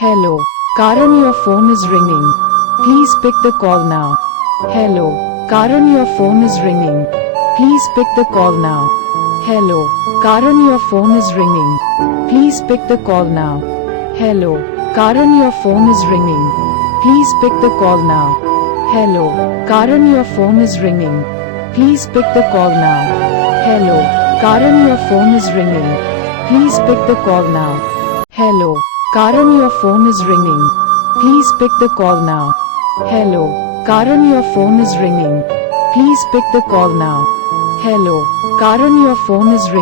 Hello, Karan, your phone is ringing. Please pick the call now. Hello, Karan, your phone is ringing. Please pick the call now. Hello, Karan, your phone is ringing. Please pick the call now. Hello, Karan, your phone is ringing. Please pick the call now. Hello, Karan, your phone is ringing. Please pick the call now. Hello, Karan, your phone is ringing. Please pick the call now. Hello, Karan, your phone is ringing. Please pick the call now. Hello, Karan, your phone is ringing. Please pick the call now. Hello, Karan, your phone is ringing.